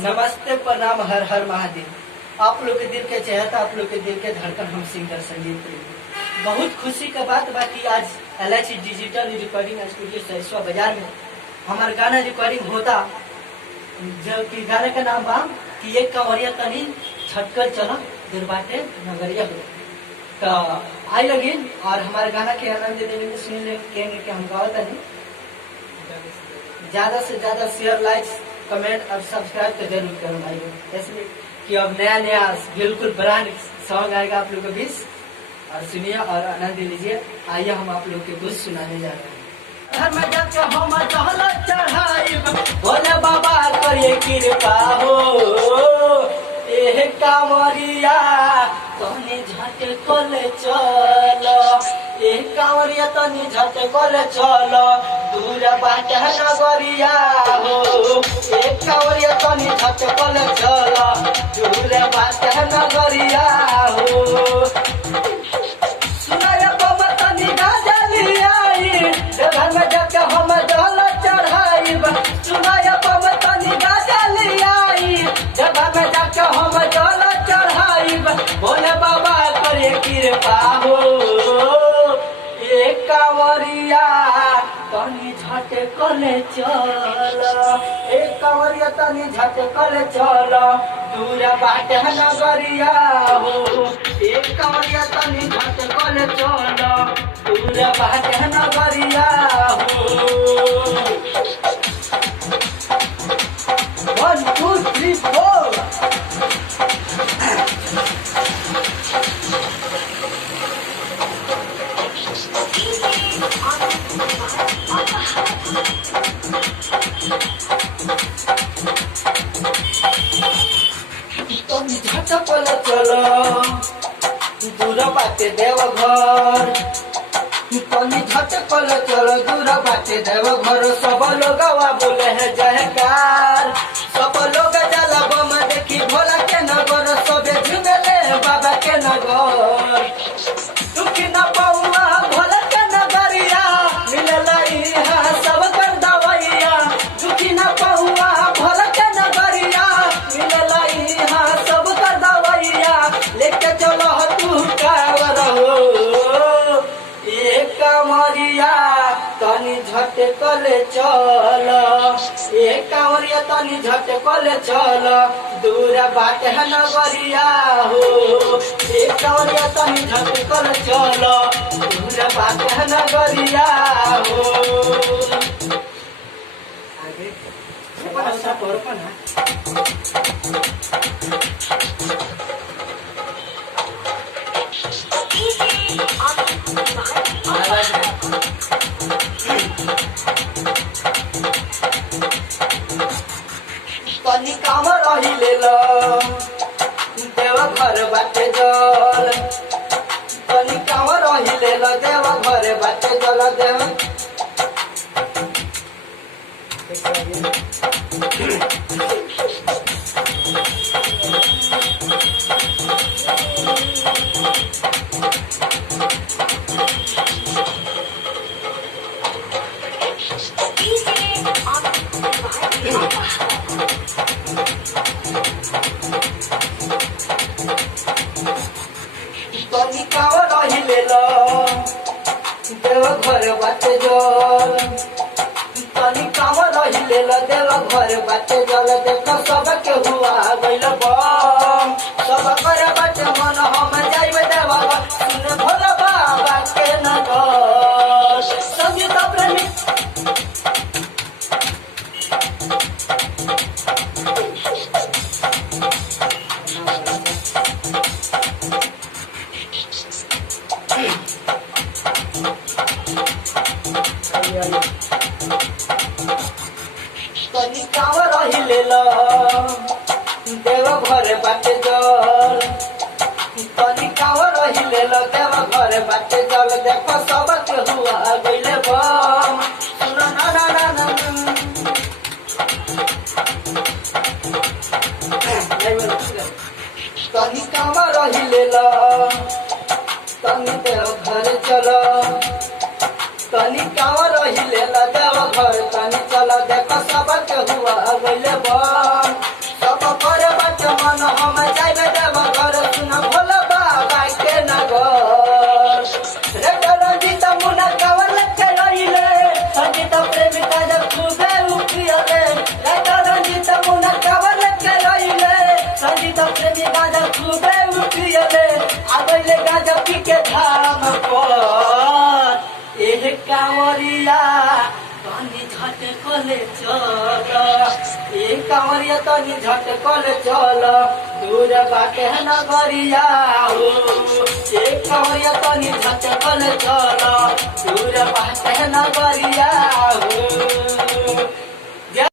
नमस्ते, प्रणाम, हर हर महादेव। आप लोग के दिल के चहता, आप लोग के दिल के धड़कन, हम सिंगर संगीत प्रेमी। बहुत खुशी का बात बाकी आज LH digital recording studio Sarsawa बाजार में हमारा गाना रिकॉर्डिंग होता, जो कि गाने का नाम बा कि एक कंवरिया तनी छटकर चला दुर्बाटे नगरिया हो। तो आई लगी और हमारे गाना के आनंद देने सुन ले कहेंगे कि हम गावता नहीं। ज्यादा से ज्यादा शेयर, लाइक्स, कमेंट और सब्सक्राइब तो जरूर करो भाई, इसलिए कि अब नया नया बिल्कुल ब्रांड सॉन्ग आएगा आप लोग के बीच, और सुनिए और आनंद लीजिए। आइए हम आप लोग के कुछ सुनाने जा रहे हैं। भोले बाबा करिए कृपा हो, एह कांवरिया तनी झट कोले चलो, एह कांवरिया तनी झट कोले चलो, दूर बाट नगरिया हो। एह कांवरिया तनी झट कोले चलो, दूर बाट नगरिया हो। सुनाया बम तनी गाजलिया, घर में जाके हम जल चढ़ाइब। सुनाया बम तनी गाजलिया, घर में जाके हम जल चढ़ाइब। भोले बाबा करे कृपा हो, एक कांवरिया तनी झट कले चल, एक कांवरिया तनी झट कले चल, दूर बाट नगरिया हो। एक कांवरिया तनी झट कले चल, दूर बाट नगरिया हो। 1 2 3 4 झटपल चलो, दूर बाटे देवघर। तनी झटपल चलो, दूर बाटे देवघर। सब लोग बोले है जयकार, सब लोग जला बम देखी भोला के नगर, सबे झुमले बाबा के नगर। दुखी न पौआ भोला के नगरिया, मिलला इहाँ सब कर दवैया। दुखी न पौआ भोला के नगरिया, मिलला इहाँ सब कर दवैया। लेके चलो तू कावर हो, एक कांवरिया तनी झट कले चल, एक कांवरिया तनी झट कले चल, दूर बाट नगरिया हो। एक कांवरिया तनी झट कले चल, दूर बाट नगरिया हो। आगे ऐसा पड़पन है। तनी कांवर रही ले लो, देव घर बाटे जल। तनी कांवर रही ले लो, देव घर बाटे जल। देव तनी कांवर रही ले लो, देव घर बाटे जल। तनी कांवर रही ले लो, देव घर बाटे जल। देखो सबके हुआ गइल बम, सब करे बाटे मन हम जाइब देवघर, सुन भोला बाबा के नगर। संगीत प्रेमी तनी कांवर रही ले लो, देव घर बाटे जल। तनी कांवर रही ले लो, देव घर बाटे जल। देखो सबके हुआ गइले बम, सुनो ना ना ना ना। तनी कांवर रही ले लो, तनी देव घर चलो। तनी कांवर रही ले लो, देव घर तनी चलो। देखो सबके हुआ गइले बम, सब नगरिया तनी झटकल चल ए कांवरिया तनी झटकल चल दूर बाटे नगरिया हो ए कांवरिया तनी झटकल चल दूर बाटे नगरिया हो।